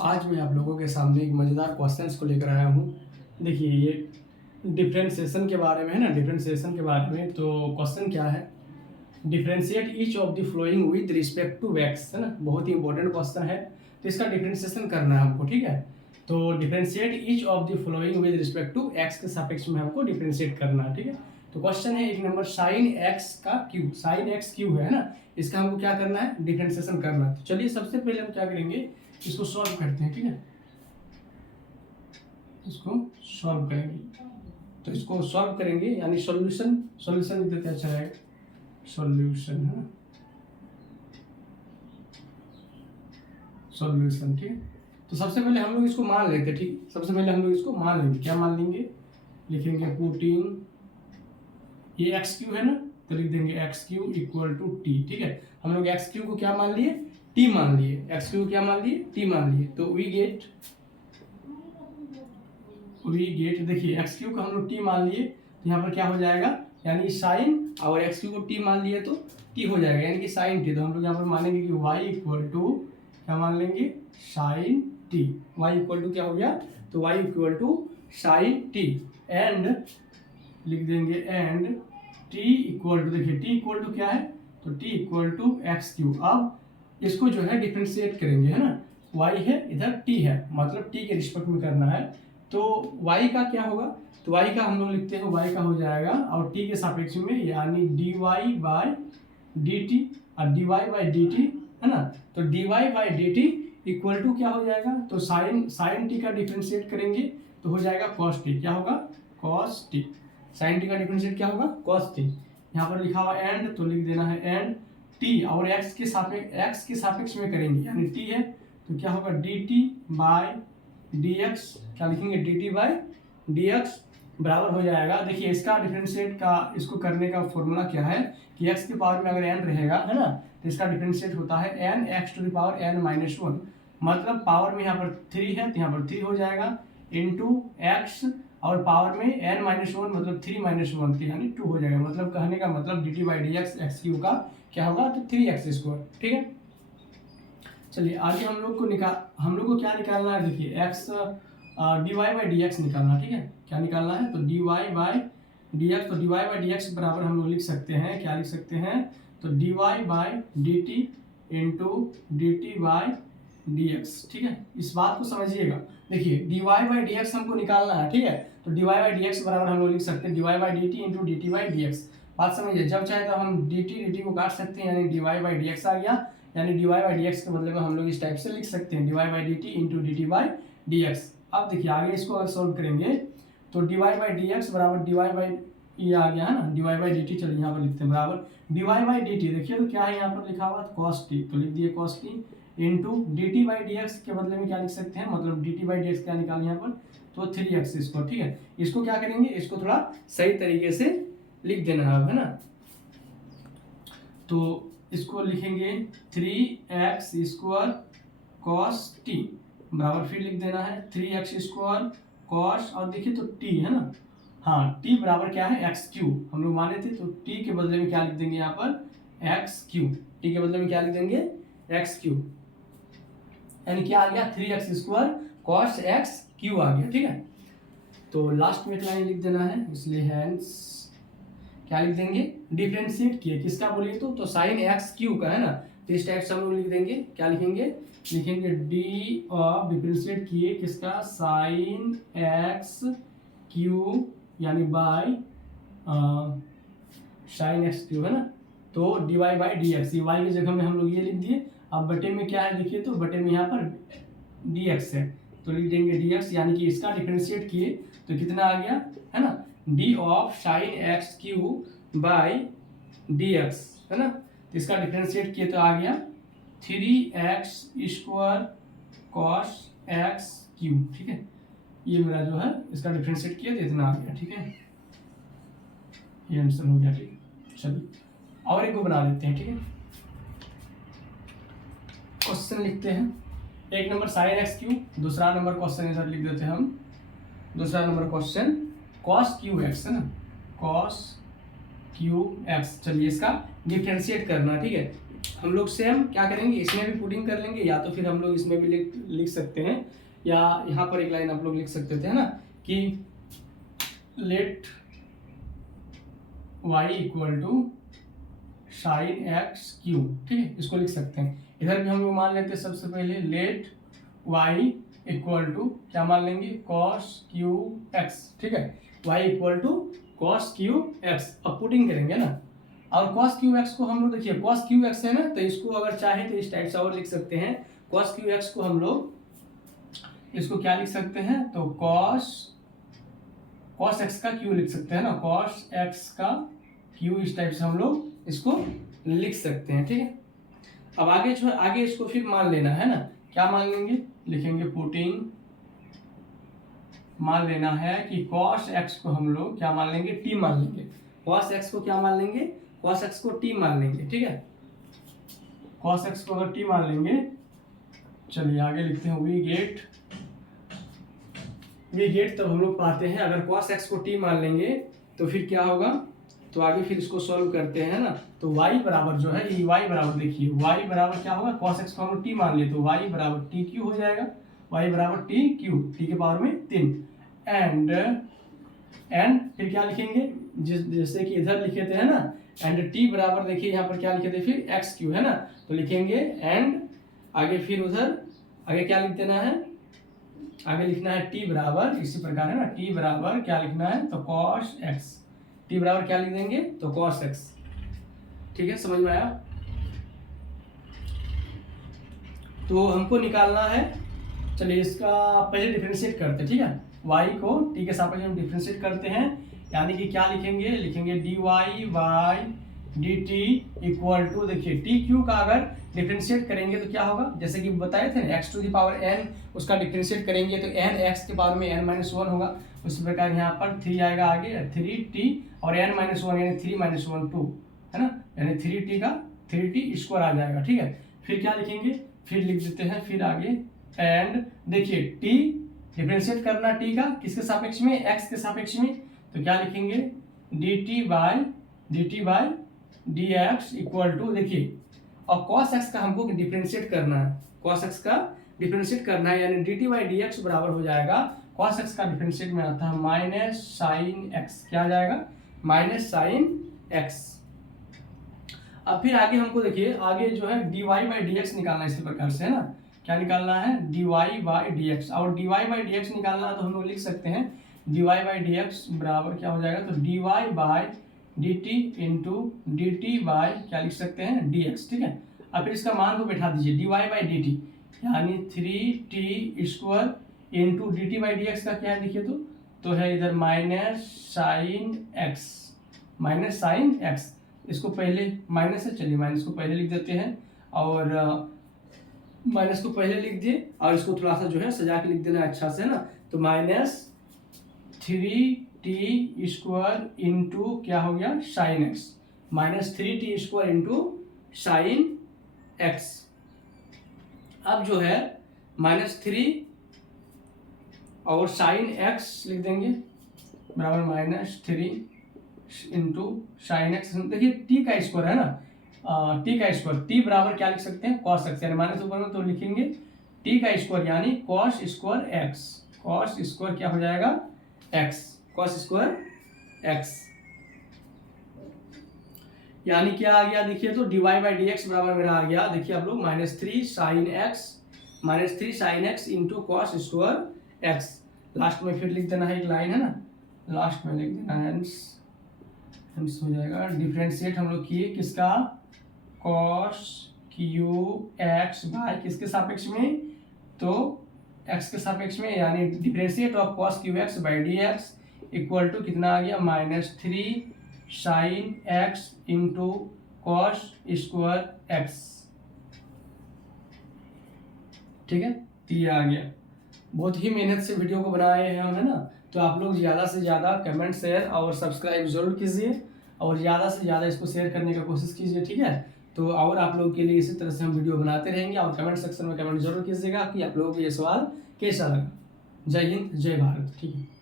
आज मैं आप लोगों के सामने एक मज़ेदार क्वेश्चंस को लेकर आया हूँ। देखिए ये डिफरेंशिएशन के बारे में है ना, डिफरेंशिएशन के बारे में। तो क्वेश्चन क्या है, differentiate each of the following with respect to x, है ना, बहुत ही इंपॉर्टेंट क्वेश्चन है। तो इसका डिफरेंशिएशन करना है हमको, ठीक है। तो differentiate each of the following with respect to x के सापेक्ष में हमको डिफरेंशिएट करना है, ठीक है। तो क्वेश्चन है एक नंबर, साइन एक्स का क्यू, साइन एक्स क्यू है ना, इसका हमको क्या करना है, डिफरेंशिएशन करना है। तो चलिए सबसे पहले हम क्या करेंगे, इसको सॉल्व करते हैं, ठीक है। इसको सॉल्व करेंगे, तो इसको सॉल्व करेंगे यानी सॉल्यूशन, सॉल्यूशन लिख देते हैं, अच्छा रहेगा, सॉल्यूशन है, सॉल्यूशन, ठीक है। तो सबसे पहले हम लोग इसको मान लेते हैं, ठीक। सबसे पहले हम लोग इसको मान लेंगे, क्या मान लेंगे, लिखेंगे पुटिंग, ये एक्स क्यू है ना, तो लिख देंगे x cube equal to t, ठीक है। हम लोग एक्स क्यू को क्या मान लिए, टी मान लिए, एक्स क्यू क्या मान लिए, टी मान लिए। तो वी गेट, देखिए एक्स क्यू को हम लोग टी मान लिए, तो यहाँ पर क्या हो जाएगा, यानी साइन, और एक्स क्यू को टी मान लिए तो टी हो जाएगा, यानी कि साइन टी। तो हम लोग यहाँ पर मानेंगे कि वाई इक्वल टू क्या मान लेंगे, sine t. Y equal to क्या हो गया, तो y equal to sine t, and लिख देंगे एंड टी इक्वल टू, देखिए टी इक्वल टू क्या है, तो t equal to x cube. अब इसको जो है डिफ्रेंशिएट करेंगे, है ना, y है इधर t है, मतलब t के रिस्पेक्ट में करना है। तो y का क्या होगा, तो y का हम लोग लिखते हैं, y का हो जाएगा और t के सापेक्ष में, यानी dy बाई dt, और dy बाई dt है ना। तो dy by dt equal to क्या हो जाएगा, तो साइन t का डिफ्रेंशिएट करेंगे तो हो जाएगा cos t, क्या होगा, cos t। साइन t का डिफ्रेंशिएट क्या होगा, cos t। यहाँ पर लिखा हुआ एंड, तो लिख देना है एंड t, और x के सापेक्ष में करेंगे, यानी t है तो क्या होगा, dt बाई dx, क्या लिखेंगे, dt बाई dx बराबर हो जाएगा। देखिए इसका डिफरेंशिएट का, इसको करने का फॉर्मूला क्या है कि x के पावर में अगर n रहेगा, है ना, तो इसका डिफरेंशिएट होता है n x to the power n minus 1, मतलब पावर में यहाँ पर 3 है तो यहाँ पर 3 हो जाएगा, इंटू x, और पावर में n माइनस 1 मतलब 3 माइनस 1 यानी 2 हो जाएगा। मतलब कहने का मतलब dt by d x, x Q का क्या होगा, तो 3x स्क्वायर, ठीक है। चलिए आगे हम लोग को क्या निकालना है, देखिए x dy by d x निकालना, ठीक है। क्या निकालना है, तो dy बाई डी एक्स, तो dy बाई डी एक्स बराबर हम लोग लिख सकते हैं, क्या लिख सकते हैं, तो dy by D T into D T by d x, ठीक है। इस बात को समझिएगा, देखिए dy बाई डी एक्स हमको निकालना है, ठीक है। तो dy बाई डी एक्स बराबर हम लोग लिख सकते हैं dy by D T into D T by d x. बात समझिए, जब चाहे तो हम dt को काट सकते हैं, यानी dy बाई डी एक्स आ गया, यानी dy बाई डी एक्स के बदले में हम लोग इस टाइप से लिख सकते हैं dy by D T into D T by d x. अब देखिए आगे इसको अगर सोल्व करेंगे तो dy बाई डी एक्स बराबर dy बाई, ये आ गया है ना, dy बाई डी टी, चलिए यहाँ पर लिखते हैं बराबर dy बाई डी टी, देखिए तो क्या है यहाँ पर लिखा हुआ cos t, तो लिख दिए cos t into D T by d x के बदले में क्या लिख सकते हैं, मतलब D T by d x क्या निकालें यहाँ पर, तो 3x इसको, ठीक है। इसको क्या करेंगे, इसको थोड़ा सही तरीके से लिख देना है, ना। तो इसको लिखेंगे 3x स्क्वायर cos t बराबर, फिर लिख देना है 3x स्क्वायर cos, और देखिए तो t है ना, हाँ t बराबर क्या है, एक्स क्यू हम लोग माने थे, तो t के बदले में क्या लिख देंगे यहाँ पर एक्स क्यू, t के बदले में क्या लिख देंगे, एक्स क्यू, यानी क्या आ गया 3x स्क्वायर cos x क्यू आ गया, ठीक है। तो लास्ट में एक लाइन लिख देना है, इसलिए हैंस क्या लिख देंगे, डिफरेंशिएट किए किसका बोलिए, तो साइन एक्स क्यू का, है ना। तो इस टाइप से हम लोग लिख देंगे, क्या लिखेंगे, लिखेंगे डी ऑफ, डिफरेंशिएट किए किसका, साइन एक्स क्यू, यानी बाय साइन एक्स क्यू, है ना। तो d y by d x, y की जगह में हम लोग ये लिख दिए। अब बटे में क्या है, देखिए तो बटे में यहाँ पर डी एक्स है, तो लिख देंगे डी एक्स, यानी कि इसका डिफरेंशिएट किए तो कितना आ गया, है ना, D of sine x Q by d x, है ना। तो इसका डिफरेंशिएट किए तो आ गया 3x square cos x cube, ठीक है। ये मेरा जो है इसका डिफरेंशिएट किया तो इतना आ गया, ठीक है। ये आंसर हो गया, ठीक है। चलिए और एक को बना लेते हैं, ठीक है। क्वेश्चन लिखते हैं, एक नंबर साइन एक्स क्यू, दूसरा नंबर क्वेश्चन आंसर लिख देते हैं हम, दूसरा number question cos Q x, है ना, cos क्यू एक्स। चलिए इसका डिफरेंशिएट करना, ठीक है। हम लोग सेम क्या करेंगे, इसमें भी पुटिंग कर लेंगे, या तो फिर हम लोग इसमें भी लिख सकते हैं, या यहाँ पर एक लाइन आप लोग लिख सकते थे, है ना, कि let y equal to sine x cube, ठीक है, इसको लिख सकते हैं। इधर भी हम लोग मान लेते हैं सबसे पहले लेट y इक्वल टू क्या मान लेंगे, कॉस क्यू एक्स, ठीक है, y equal to cos cube x. अब पुटिंग करेंगे ना, और कॉस क्यू एक्स को हम लोग देखिए कॉस क्यू एक्स है ना, तो इसको अगर चाहे तो इस टाइप से और लिख सकते हैं। कॉस क्यू एक्स को हम लोग इसको क्या लिख सकते हैं, तो कॉस एक्स का क्यू लिख सकते हैं ना, कॉस एक्स का क्यू, इस टाइप से हम लोग इसको लिख सकते हैं, ठीक है। अब आगे जो है आगे इसको फिर मान लेना है ना, क्या मान लेंगे, लिखेंगे पुटिंग, मान लेना है कि कॉस एक्स को हम लोग क्या मान लेंगे, टी मान लेंगे। कॉस एक्स को क्या मान लेंगे, कॉस एक्स को टी मान लेंगे, ठीक है। कॉस एक्स को अगर टी मान लेंगे, चलिए आगे लिखते हैं वी गेट तब हम लोग पाते हैं, अगर कॉस एक्स को टी मान लेंगे तो फिर क्या होगा, तो आगे फिर इसको सॉल्व करते हैं ना, तो y बराबर जो है ये y बराबर देखिए y बराबर क्या होगा, cos x को हम लोग t मान लिए तो y बराबर टी क्यू हो जाएगा, y बराबर टी क्यू, टी के पावर में 3, एंड फिर क्या लिखेंगे, जैसे कि इधर लिखे थे, है ना, एंड t बराबर देखिए यहाँ पर क्या लिखे थे फिर एक्स क्यू, है ना, तो लिखेंगे एंड आगे फिर उधर आगे क्या लिख देना है, आगे लिखना है t बराबर इसी प्रकार, है ना, t बराबर क्या लिखना है, तो cos x, t बराबर क्या लिख देंगे, तो cos x, ठीक है, समझ में आया। तो हमको निकालना है, चलिए इसका पहले डिफरेंशिएट करते हैं, ठीक है, y को t के सापेक्ष में डिफरेंशिएट करते हैं, यानी कि क्या लिखेंगे, लिखेंगे dy by dt equal to, देखिए टी क्यू का अगर डिफरेंशिएट करेंगे तो क्या होगा, जैसे कि बताए थे ना, x to the power n, उसका डिफरेंशिएट करेंगे तो n x के पावर में n माइनस 1 होगा, उसी प्रकार यहाँ पर 3 आएगा आगे 3t और n माइनस 1 यानी 3 माइनस 1 2, है ना, यानी 3t का 3t स्क्वायर आ जाएगा, ठीक है। फिर क्या लिखेंगे, फिर लिख देते हैं फिर आगे, एंड देखिए t डिफरेंशिएट करना t का किसके सापेक्ष में, x के सापेक्ष में, तो क्या लिखेंगे dt by dx equal to, देखिए और cos x का हमको डिफरेंशिएट करना है, cos x का डिफरेंशिएट करना है, यानी dt बाई dx बराबर हो जाएगा, cos x का डिफरेंशिएट में आता है माइनस साइन x, क्या आ जाएगा, माइनस साइन x। अब फिर आगे हमको देखिए आगे जो है dy बाई dx निकालना है, इसी प्रकार से, है ना, क्या निकालना है, dy बाई dx, और dy बाई dx निकालना है तो हम लोग लिख सकते हैं dy बाई dx बराबर क्या हो जाएगा, तो dy by dt into dt by क्या लिख सकते हैं, dx, ठीक है। अब फिर इसका मान को बैठा दीजिए, dy बाई dt यानी 3t square into dt by dx का क्या है देखिए, तो है इधर माइनस साइन x, इसको पहले माइनस है, चलिए माइनस को पहले लिख देते हैं, और माइनस को पहले लिख दिए और इसको थोड़ा सा जो है सजा के लिख देना अच्छा से, है ना, तो माइनस 3t स्क्वायर इंटू क्या हो गया, sine x, minus 3t square into sine x. अब जो है -3 और साइन एक्स लिख देंगे बराबर -3 इंटू साइन एक्स, देखिए t का स्क्वायर है ना, t का स्क्वायर, t बराबर क्या लिख सकते हैं, cos x, यानी माइनस ऊपर में तो लिखेंगे t का स्क्वायर यानी cos square x, cos square क्या हो जाएगा x, cos स्क्वायर x, यानी क्या आ गया देखिए, तो dy बाई dx बराबर मेरा आ गया, देखिए आप लोग -3 sine x into cos square x, last में फिर लिख देना है एक लाइन, है ना, लास्ट में लिख देना है हेंस हो जाएगा, डिफरेंशिएट हम लोग किए किसका, cos qx बाय किसके सापेक्ष में, तो x के सापेक्ष में, यानी differentiate of cos qx by dx equal to कितना आ गया, -3 sine x into cos square x, ठीक है, तो ये आ गया। बहुत ही मेहनत से वीडियो को बनाए हैं हम, है ना, तो आप लोग ज़्यादा से ज़्यादा कमेंट शेयर और सब्सक्राइब जरूर कीजिए, और ज़्यादा से ज़्यादा इसको शेयर करने का कोशिश कीजिए, ठीक है। तो और आप लोगों के लिए इसी तरह से हम वीडियो बनाते रहेंगे, और कमेंट सेक्शन में कमेंट जरूर कीजिएगा कि आप लोगों को ये सवाल कैसा लगा। जय हिंद, जय भारत, ठीक है।